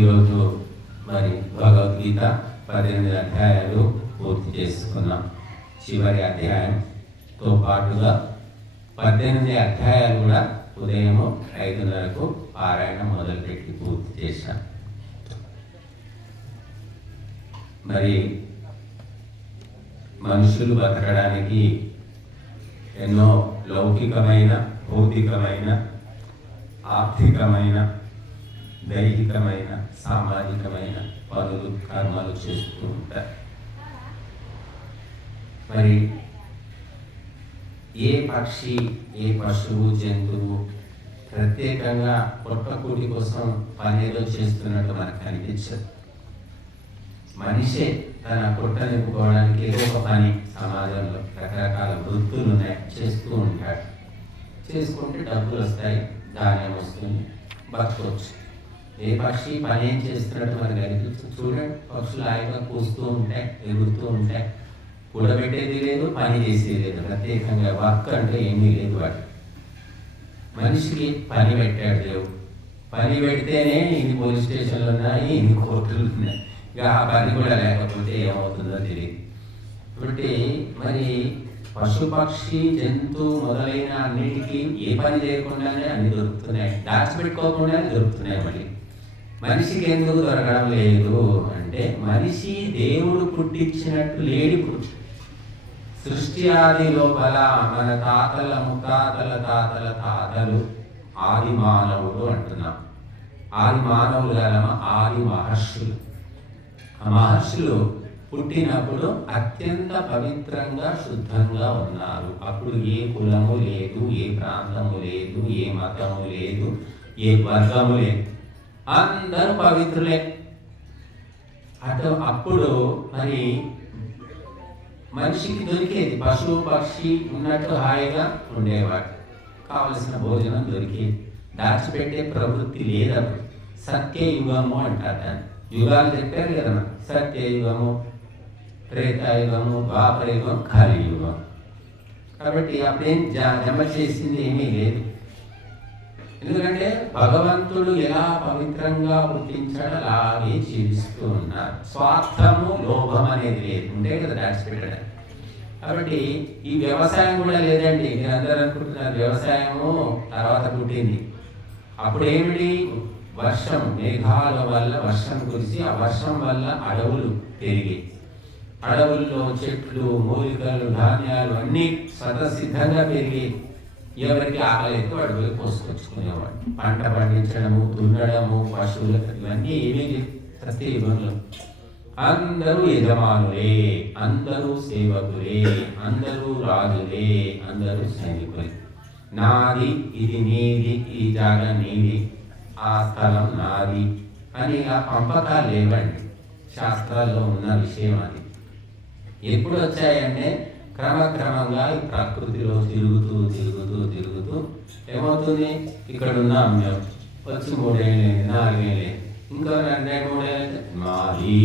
ఈరోజు మరి భగవద్గీత 18 అధ్యాయాలు పూర్తి చేసుకున్నాం. చివరి అధ్యాయంతో పాటుగా 18 అధ్యాయాలు కూడా ఉదయం 5:30కు పారాయణ మొదలుపెట్టి పూర్తి చేశాం. మరి మనుషులు బతకడానికి ఎన్నో లౌకికమైన, భౌతికమైన, ఆర్థికమైన, దైహికమైన, సామాజికమైన పనులు, కర్మలు చేస్తూ ఉంటారు. మరి ఏ పక్షి, ఏ పశువు, జంతువు ప్రత్యేకంగా పొట్టకూటి కోసం పని ఏదో చేస్తున్నట్టు మనకు అనిపించదు. మనిషే తన పొట్ట నింపుకోవడానికి ఏదో ఒక పని సమాజంలో రకరకాల వృత్తులు ఉన్నాయి, చేస్తూ ఉంటాడు. చేసుకుంటే డబ్బులు వస్తాయి, ధాన్యం వస్తుంది, బతకొచ్చు. ఏ పక్షి పని ఏం చేస్తున్నట్టు మనకు అనిపించదు. చూడండి, పక్షులు హాయిగా కూస్తూ ఉంటాయి, ఎగురుతూ ఉంటాయి. కూడబెట్టేది లేదు, పని చేసేది లేదు. ప్రత్యేకంగా వర్క్ అంటే ఏమీ లేదు. వాటి మనిషికి పని పెట్టాడు దేవుడు. పని పెడితేనే ఇన్ని పోలీస్ స్టేషన్లు ఉన్నాయి, ఇన్ని కోర్టులు ఉన్నాయి. ఇక ఆ పని కూడా లేకపోతే ఏమవుతుందో తెలియదు. కాబట్టి మరి పశుపక్షి, జంతు మొదలైన అన్నిటికీ ఏ పని చేయకుండానే అన్ని దొరుకుతున్నాయి, దాచిపెట్టుకోకుండానే దొరుకుతున్నాయి. మళ్ళీ మనిషికి ఎందుకు దొరకడం లేదు అంటే, మనిషి దేవుడు పుట్టించినట్టు లేడి పుట్టి సృష్టి ఆది లోపల మన తాతల ముత్తాతల తాతల తాతలు ఆది మానవుడు అంటున్నాం. ఆది మానవులు గలమ ఆది మహర్షులు. ఆ మహర్షులు పుట్టినప్పుడు అత్యంత పవిత్రంగా, శుద్ధంగా ఉన్నారు. అప్పుడు ఏ కులము లేదు, ఏ ప్రాంతము లేదు, ఏ మతము లేదు, ఏ వర్గము లేదు, అందరూ పవిత్రులే. అప్పుడు మరి మనిషికి దొరికేది, పశువు పక్షి ఉన్నట్టు హాయిగా ఉండేవాడు. కావలసిన భోజనం దొరికేది, దాచిపెట్టే ప్రవృత్తి లేదప్పుడు. సత్యయుగము అంటారు దాన్ని. యుగాలు చెప్పారు కదా, సత్యయుగము, త్రేతాయుగము, ద్వాపరయుగం, కలియుగం. కాబట్టి అప్పుడేం జమ చేసింది ఏమీ లేదు. ఎందుకంటే భగవంతుడు ఎలా పవిత్రంగా పుట్టించాడో అలాగే జీవిస్తూ ఉన్నారు. స్వార్థము, లోభం అనేది లేదు, ఉండే కదా దాచిపెట్టడం. కాబట్టి ఈ వ్యవసాయం కూడా లేదండి. మీరు అందరూ అనుకుంటున్నారు వ్యవసాయము తర్వాత పుట్టింది. అప్పుడు ఏమిటి? వర్షం, మేఘాల వల్ల వర్షం కురిసి ఆ వర్షం వల్ల అడవులు పెరిగి, అడవుల్లో చెట్లు, మూలికలు, ధాన్యాలు అన్నీ స్వతసిద్ధంగా పెరిగి, ఎవరికి ఆకలితో అడవులు పోసుకొచ్చుకునేవాడు. పంట పండించడము, దున్నడము, పశువులకు ఇవన్నీ ఏమీ ప్రతి యుగంలో అందరూ యజమానులే, అందరూ సేవకులే, అందరూ రాజులే, అందరూ సైనికులే. నాది, ఇది నీది, ఈ జాగా నీది, ఆ స్థలం నాది అని ఆ పంపకాలు లేవండి. శాస్త్రాల్లో ఉన్న విషయం అది. ఎప్పుడు వచ్చాయంటే క్రమక్రమంగా ఈ ప్రకృతిలో తిరుగుతూ తిరుగుతూ తిరుగుతూ ఏమవుతుంది? ఇక్కడ ఉన్నాం మేము, వచ్చి 3 ఏళ్ళు, 4 ఏళ్ళే, ఇంకా 2-3 ఏళ్ళు మాది,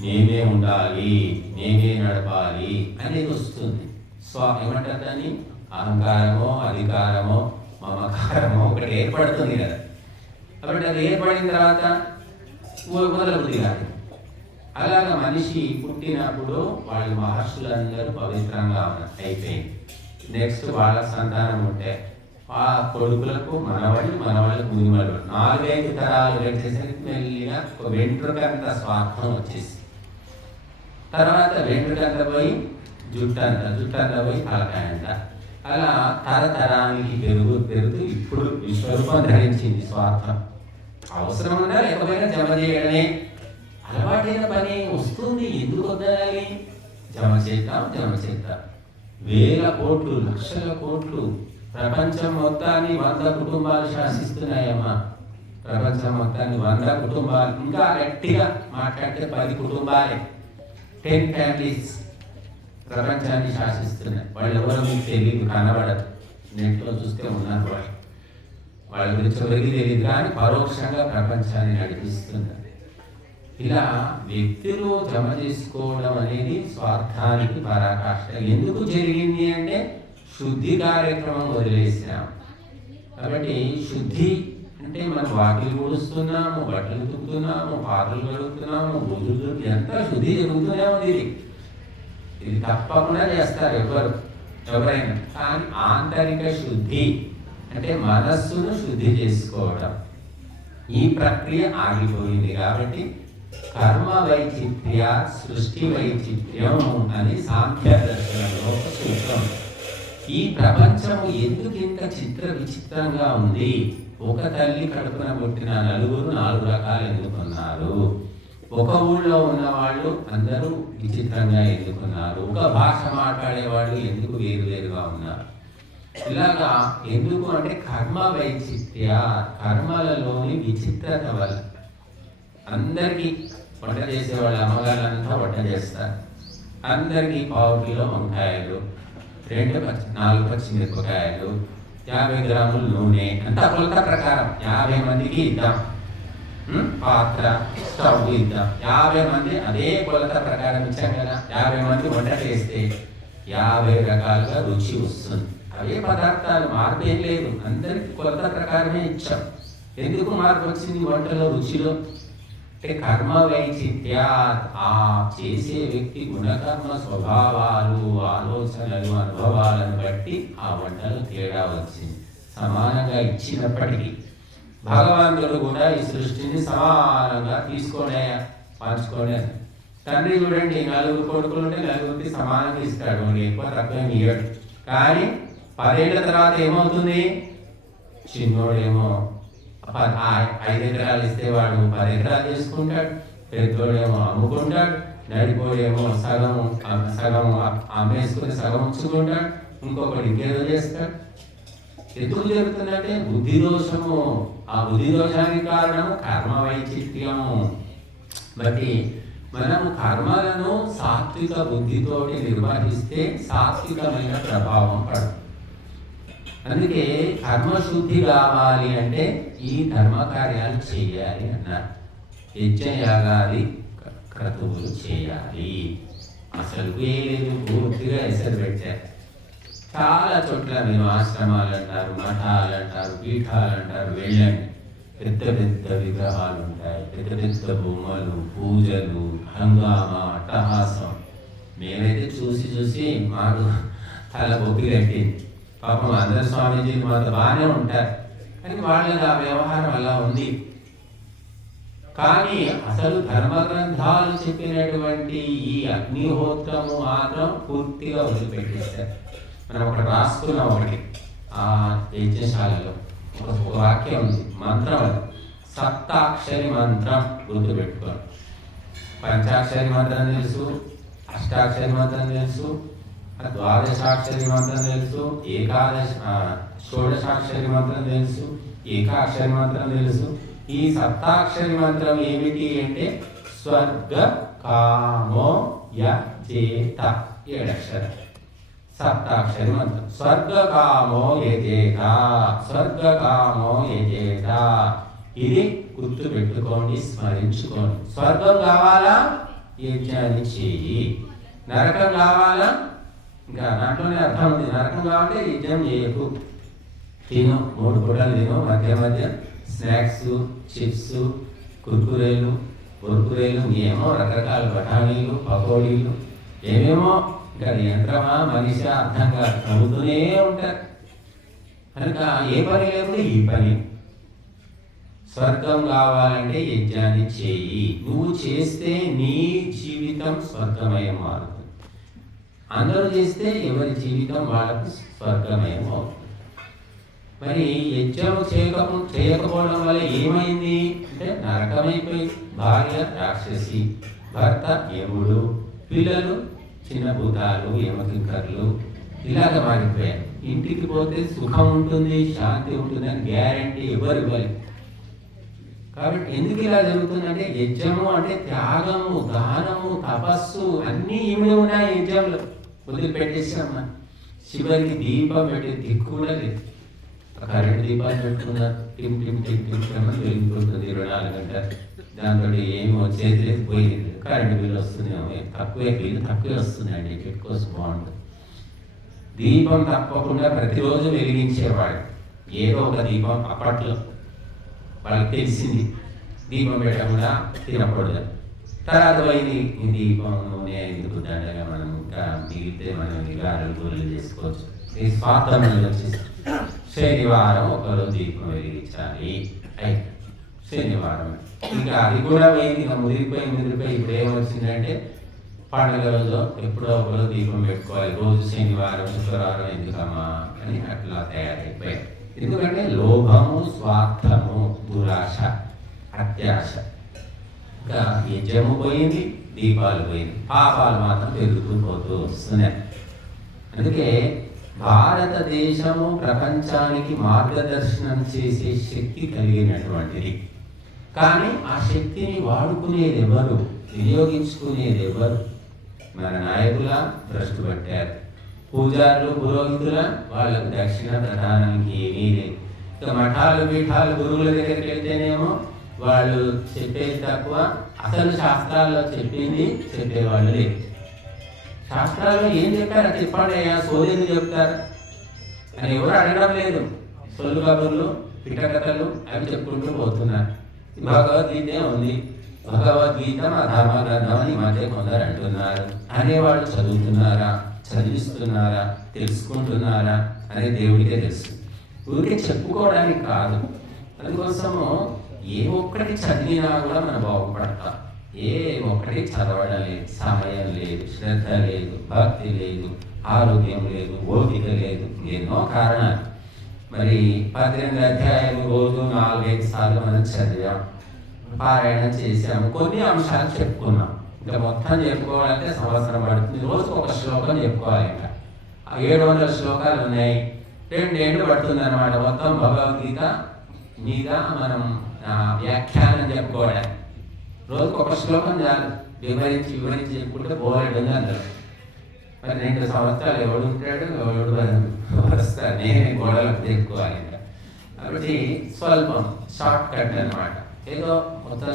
మేమే ఉండాలి, మేమే నడపాలి అనేది వస్తుంది. ఏమంటారు దాన్ని? అహంకారమో, అధికారమో, మమకారమో ఒకటి ఏర్పడుతుంది కదా. కాబట్టి అది ఏర్పడిన తర్వాత మొదలవుతుంది కాదు. అలాగా మనిషి పుట్టినప్పుడు వాళ్ళ మహర్షులందరూ పవిత్రంగా అయిపోయింది. నెక్స్ట్ వాళ్ళ సంతానం ఉంటే ఆ కొడుకులకు మనవాళ్ళు, మనవాళ్ళకు మునివాళ్ళు, 4-5 తరాలు పెట్టేసరికి మెల్లిగా ఒక వెంట్రుకంత స్వార్థం వచ్చేసి, తర్వాత వెంట్రుకంత పోయి జుట్టంతా పోయి తలకాయంట, అలా తరతరానికి పెరుగుతూ ఇప్పుడు విశ్వరూపం ధరించింది స్వార్థం. అవసరం ఉన్నా లేకపోయినా జమ చేయడమే అలవాటైన పని. వస్తుంది, ఎందుకు వద్దాలి? జమ చేద్దాం. 1000 కోట్లు, లక్షల కోట్లు ప్రపంచం మొత్తాన్ని 100 కుటుంబాలు శాసిస్తున్నాయమ్మా. ప్రపంచం మొత్తాన్ని 100 కుటుంబాలు, ఇంకా గట్టిగా మాట్లాడితే 10 కుటుంబాలే, 10 ఫ్యామిలీస్ ప్రపంచాన్ని శాసిస్తున్నాయి. వాళ్ళు ఎవరో మీకు తెలియదు, కనబడదు, నెట్లో చూస్తే ఉన్నారు. వాళ్ళ గురించి ఎవరికి తెలియదు, కానీ పరోక్షంగా ప్రపంచాన్ని నడిపిస్తున్నారు. ఇలా వ్యక్తులు జమ చేసుకోవడం అనేది స్వార్థానికి పరాకాష్ట. ఎందుకు జరిగింది అంటే శుద్ధి కార్యక్రమం వదిలేసాం. కాబట్టి శుద్ధి అంటే మనం వాకిలి ఊడుస్తున్నాము, బట్టలు తుక్కుతున్నాము, పాత్రలు కడుగుతున్నాము, బుద్ధులు ఎంత శుద్ధి జరుగుతూనే ఉంది. ఇది తప్పకుండా చేస్తారు ఎవరైనా. కానీ ఆంతరిక శుద్ధి అంటే మనస్సును శుద్ధి చేసుకోవడం, ఈ ప్రక్రియ ఆగిపోయింది. కాబట్టి కర్మ వైచిత్ర్య సృష్టి వైచిత్ర్యం అని సాంఖ్య దర్శనంలో ఒక సూత్రం. ఈ ప్రపంచము ఎందుకు ఇంత విచిత్రంగా ఉంది? ఒక తల్లి కడుపున పుట్టిన నలుగురు 4 రకాలు ఎందుకున్నారు? ఒక ఊళ్ళో ఉన్న వాళ్ళు అందరూ విచిత్రంగా ఎందుకున్నారు? ఒక భాష మాట్లాడే వాళ్ళు ఎందుకు వేరువేరుగా ఉన్నారు? ఇలాగా ఎందుకు అంటే కర్మ వైచిత్ర్య, కర్మలలోని విచిత్రత వల్ల. అందరికీ వంట చేసేవాళ్ళు అమ్మగారులంతా వంట చేస్తారు. అందరికీ 1/4 కిలో వంకాయలు, 4 పచ్చిమిరపకాయలు, 50 గ్రాములు నూనె, అంతా కొలత ప్రకారం 50 మందికి ఇద్దాం. పాత్ర, స్టవ్ ఇద్దాం. 50 మంది అదే కొలత ప్రకారం ఇచ్చాం కదా. 50 మంది వంట చేస్తే 50 రకాలుగా రుచి వస్తుంది. అవే పదార్థాలు, మార్పు ఏం లేదు. అందరికి కొలత ప్రకారమే ఇచ్చాం. ఎందుకు మార్పు వచ్చింది వంటలో, రుచిలో? అంటే కర్మ వైచిత్య, ఆ చేసే వ్యక్తి గుణకర్మ స్వభావాలు, ఆలోచనలు, అనుభవాలను బట్టి ఆ వంటలో తేడా వచ్చింది. సమానంగా ఇచ్చినప్పటికీ భగవంతుడు కూడా ఈ సృష్టిని సమానంగా తీసుకోనే పంచుకోనే. తండ్రి చూడండి, 4 కొడుకులు ఉంటే 4కి సమానంగా ఇస్తాడు, ఎక్కువ తక్కువ ఇయ్యడు. కానీ 10 ఏళ్ల తర్వాత ఏమవుతుంది? చిన్నోడేమో 5 ఎకరాలు ఇస్తే వాడు 10 ఎకరాలు చేసుకుంటాడు, పెద్దోడేమో అమ్ముకుంటాడు, నడిపోడేమో సగం అమ్మేసుకుని సగం ఉంచుకుంటాడు, ఇంకొకటి ఇంకేదో చేస్తాడు. ఎందుకు జరుగుతుందంటే బుద్ధి దోషము. ఆ బుద్ధి దోషానికి కారణము కర్మ వైచిత్ర్యము. బట్టి మనము కర్మలను సాత్విక బుద్ధితోటి నిర్వహిస్తే సాత్వికమైన ప్రభావం పడుతుంది. అందుకే కర్మశుద్ధి కావాలి అంటే ఈ ధర్మ కార్యాలు చేయాలి అన్నారు. యజ్ఞయాగాది క్రతువులు చేయాలి. అసలు లేదు, పూర్తిగా ఎసరు పెట్టారు. చాలా చోట్ల మీరు ఆశ్రమాలు అంటారు, మఠాలు అంటారు, పీఠాలు అంటారు, వెళ్ళండి. పెద్ద పెద్ద విగ్రహాలు ఉంటాయి, పెద్ద పెద్ద బొమ్మలు, పూజలు, హంగామా, అట్టహాసం. మేమైతే చూసి మాకు తల బొప్పి కట్టింది. పాపం అందరు స్వామీజీలు మాతో బాగానే ఉంటారు, కానీ వాళ్ళకి ఆ వ్యవహారం అలా ఉంది. కానీ అసలు ధర్మ గ్రంథాలు చెప్పినటువంటి ఈ అగ్నిహోత్రము మాత్రం పూర్తిగా వదిలిపెట్టేస్తారు. మనం ఒకటి రాసుకున్నాం, ఒకటి ఆ యజ్ఞశాలలో ఒక వాక్యం ఉంది, మంత్రం. అది సప్తాక్షరి మంత్రం గుర్తుపెట్టుకోండి. పంచాక్షరి మంత్రం తెలుసు, అష్టాక్షరి మంత్రం తెలుసు, ద్వాదశాక్షరి మంత్రం తెలుసు, షోడశాక్షరి మంత్రం తెలుసు, ఏకాక్షరి మంత్రం తెలుసు. ఈ సప్తాక్షరి మంత్రం ఏమిటి అంటే స్వర్గ కామో యజేత, 7 అక్షరం సప్తాక్షరి మంత్రం. స్వర్గ కామో యజేత, స్వర్గ కామో యజేత. ఇది గుర్తు పెట్టుకోండి, స్మరించుకోండి. స్వర్గం కావాలా? యజ్ఞాన్ని చేయి. నరకం కావాలా? ఇంకా దాంట్లోనే అర్థం ఉంది. నరకం కావాలంటే యజ్ఞం చేయకు. తిను, 3 పూటలు తిను. మధ్య స్నాక్స్, చిప్స్, కుర్కురేలు, ఏమో రకరకాల బఠానీలు, పకోడీలు, ఏమేమో. ఇంకా యంత్రమా మనిషి అర్థం కాదు, నవ్వుతూనే ఉంటారు. కనుక ఏ పని లేకపోతే ఈ పని. స్వర్గం కావాలంటే యజ్ఞాన్ని చేయి. నువ్వు చేస్తే నీ జీవితం స్వర్గమయం మారుతుంది. అందరూ చేస్తే ఎవరి జీవితం వాళ్ళకు స్వర్గమయం అవుతుంది. మరి యజ్ఞం చేయకపోవడం వల్ల ఏమైంది అంటే నరకమైపోయి, భార్య రాక్షసి, భర్త యముడు, పిల్లలు చిన్న భూతాలు, యమకింకర్లు, ఇలాగ మారిపోయారు. ఇంటికి పోతే సుఖం ఉంటుంది, శాంతి ఉంటుంది అని గ్యారంటీ ఎవరు ఇవ్వాలి. కాబట్టి ఎందుకు ఇలా జరుగుతుందంటే యజ్ఞము అంటే త్యాగము, దానము, తపస్సు అన్నీ ఇమిడి ఉన్నాయి యజ్ఞంలో. వదిలిపెట్టేసామా? చివరికి దీపం పెట్టే దిక్కు కూడా లేదు. కరెంట్ దీపాలు పెట్టుకున్నారు, టిమ్ టిమ్ టిమ్ టిమ్ అని వెలిగిపోతుంది 24 గంటలు. దాంతో ఏమి వచ్చేది లేదు, పోయింది. కరెంట్ బిల్లు వస్తుంది, తక్కువే వస్తుందండి, పెట్టుకోవచ్చు, బాగుంటుంది. దీపం తప్పకుండా ప్రతిరోజు వెలిగించేవాడు, ఏదో ఒక దీపం. అప్పట్లో వాళ్ళకి తెలిసింది దీపం పెట్టకుండా తినకూడదు. తర్వాత పోయింది ఈ దీపం నూనె ఎందుకు దండగా మనం ఇంకా మిగిలితే మనం గారెలు గోళ్ళు చేసుకోవచ్చు. ఈ స్వార్థం వచ్చేసి శనివారం ఒకరోజు దీపం వెలిగించాలి. అయితే శనివారం ఇంకా అది కూడా పోయింది, ఇంకా ముదిరిపోయి ఇప్పుడు ఏమొచ్చిందంటే పండుగ రోజు ఎప్పుడో ఒకరోజు దీపం పెట్టుకోవాలి, రోజు శనివారం శుక్రవారం ఎందుకమ్మా అని అట్లా తయారైపోయాయి. ఎందుకంటే లోభము, స్వార్థము, దురాశ, అత్యాశ. ఇంకా యజ్ఞము పోయింది, దీపాలు పోయింది, పాపాలు మాత్రం పెరుగుతూ పోతూ వస్తున్నాయి. అందుకే భారతదేశము ప్రపంచానికి మార్గదర్శనం చేసే శక్తి కలిగినటువంటిది. కానీ ఆ శక్తిని వాడుకునేది ఎవరు, వినియోగించుకునేది ఎవరు? మన నాయకుల భ్రష్టు పట్టారు. పూజారులు, పురోహితుల వాళ్ళకు దక్షిణ ప్రధానానికి ఏమీ లేదు. ఇక మఠాలు, పీఠాలు, గురువుల దగ్గరికి వెళ్తేనేమో వాళ్ళు చెప్పేది తక్కువ, అసలు శాస్త్రాల్లో చెప్పింది చెప్పేవాళ్ళు లేదు. శాస్త్రాల్లో ఏం చెప్పారు చెప్పండి, సోదరులు చెప్తారు అని ఎవరు అడగడం లేదు. సొల్లు కబుర్లు, పిట్టకథలు అవి చెప్పుకుంటూ పోతున్నారు. భగవద్గీత ఉంది, భగవద్గీత మా ధర్మ గ్రంథం అని మధ్య కొందరు అంటున్నారు. అనేవాళ్ళు చదువుతున్నారా, చదివిస్తున్నారా, తెలుసుకుంటున్నారా అనే దేవుడికే తెలుసు. ఊరికే చెప్పుకోవడానికి కాదు. అందుకోసము ఏ ఒక్కటి చదివినా కూడా మనం బాగుపడతాం. ఏ ఒక్కటి చదవడం లేదు, సమయం లేదు, శ్రద్ధ లేదు, భక్తి లేదు, ఆరోగ్యం లేదు, ఓపిక లేదు, ఎన్నో కారణాలు. మరి 18 అధ్యాయాలు రోజు 4-5 సార్లు మనం చదివాం, పారాయణం చేసాము, కొన్ని అంశాలు చెప్పుకున్నాం. ఇంకా మొత్తం చెప్పుకోవాలంటే సంవత్సరం పడుతుంది. రోజు ఒక శ్లోకం చెప్పుకోవాలి. ఇంకా 700 శ్లోకాలు ఉన్నాయి, 2 ఏళ్ళు పడుతుంది అన్నమాట మొత్తం భగవద్గీత మీద మనం వ్యాఖ్యానం చెప్పుకోవడానికి. రోజుకు ఒక శ్లోకం చాలు, వివరించి చెప్పుకుంటే పోరాడు అందరూ. మరి 2 సంవత్సరాలు ఎవడు ఉంటాడు, ఎవడు వస్తాడు, నేనే గోడలకు తెచ్చుకోవాలి. కాబట్టి స్వల్పం, షార్ట్ కట్ అనమాట. ఏదో మొత్తం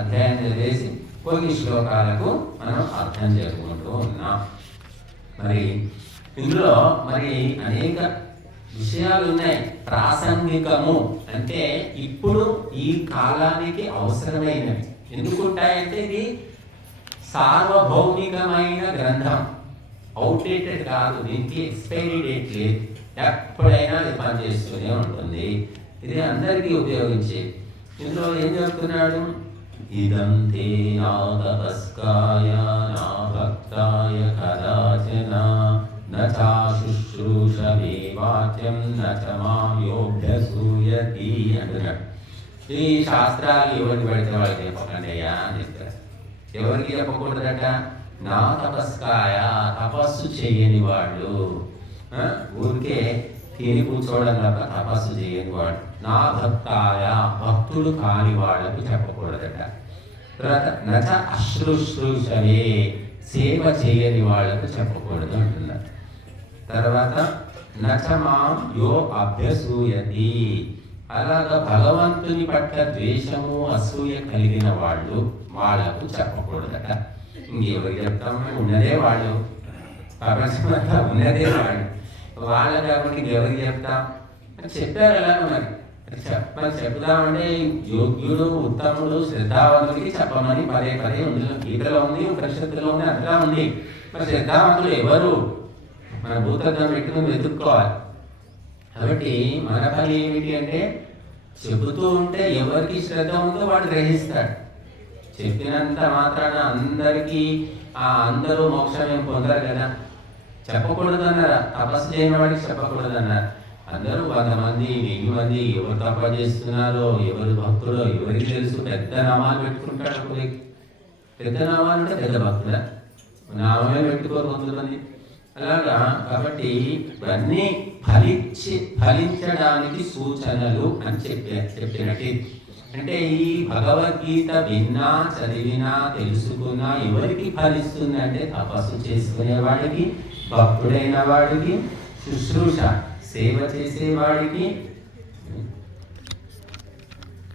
అధ్యాయం చదివేసి కొన్ని శ్లోకాలకు మనం అర్థం చేసుకుంటూ ఉన్నాం. మరి ఇందులో మరి అనేక విషయాలు ఉన్నాయి. ప్రాసంగికము అంటే ఇప్పుడు ఈ కాలానికి అవసరమైనవి. ఎందుకుంటాయంటే ఇది సార్వభౌమికమైన గ్రంథం, అవుట్డేటెడ్ కాదు, దీనికి ఎక్స్పైరీ డేట్ లేదు, ఎప్పుడైనా ఇది పనిచేస్తూనే ఉంటుంది. ఇది అందరికీ ఉపయోగించేది. ఇందులో ఏం చెప్తున్నాడు? ఇదం తే నా తపస్కాయ నా భక్తాయ కదాచన నచా శుశ్రూషవే వాక్యం నచ మాం యోభ్యసూయతి అంటున్నాడు. ఈ శాస్త్రాలు ఎవరికి పడితే వాళ్ళకి చెప్పకండి అయ్యా అని చెప్తారు. ఎవరికి చెప్పకూడదట? నా తపస్కాయ, తపస్సు చేయని వాళ్ళు, ఊరికే తిని కూర్చోవడం తప్ప తపస్సు చేయని వాడు. నా భక్తాయ, భక్తుడు కాని వాళ్ళకు చెప్పకూడదట. తర్వాత నచ అశ్రుశ్రూషవే, సేవ చేయని వాళ్ళకు చెప్పకూడదు అంటున్నారు. తర్వాత నచ మాం యో అభ్యసూయతి, అలాగా భగవంతుని పట్ల ద్వేషము, అసూయ కలిగిన వాళ్ళు వాళ్ళకు చెప్పకూడదట. ఇంకెవరికి చెప్తాము? ఉన్నదే వాళ్ళు, ప్రపంచమంతా ఉన్నదే వాళ్ళు, వాళ్ళ కాబట్టి ఎవరికి చెప్తాం? చెప్పారు ఎలా మరి చెప్దామంటే యోగ్యుడు, ఉత్తముడు, శ్రద్ధావంతుడికి చెప్పమని పదే పదే ఉంది. గీతలో ఉంది, ఉపనిషత్తులో ఉంది, అట్లా ఉంది. మరి శ్రద్ధావంతులు ఎవరు? మన భూతత్వం పెట్టుకుని వెతుక్కోవాలి. కాబట్టి మన పని ఏమిటి అంటే చెబుతూ ఉంటే ఎవరికి శ్రద్ధ ఉందో వాడు గ్రహిస్తాడు. చెప్పినంత మాత్రాన అందరికీ అందరూ మోక్షం ఏం పొందరు కదా. చెప్పకూడదు అన్నారా? తపస్సు చేయని వాడికి చెప్పకూడదు అన్నారు. అందరూ 100 మంది 1000 మంది ఎవరు తప చేస్తున్నారో, ఎవరు భక్తుడో ఎవరికి తెలుసు. పెద్ద నామాలు పెట్టుకుంటాడు. పెద్ద నామాలు అంటే పెద్ద భక్తుడా? నామే పెట్టుకోరు కొంతమంది. అలాగా కాబట్టి ఇవన్నీ ఫలించడానికి సూచనలు అని చెప్పినట్టు. అంటే ఈ భగవద్గీత విన్నా, చదివినా, తెలుసుకున్నా ఎవరికి ఫలిస్తుంది అంటే తపస్సు చేసుకునేవాడికి, భక్తుడైన వాడికి, శుశ్రూష సేవ చేసేవాడికి,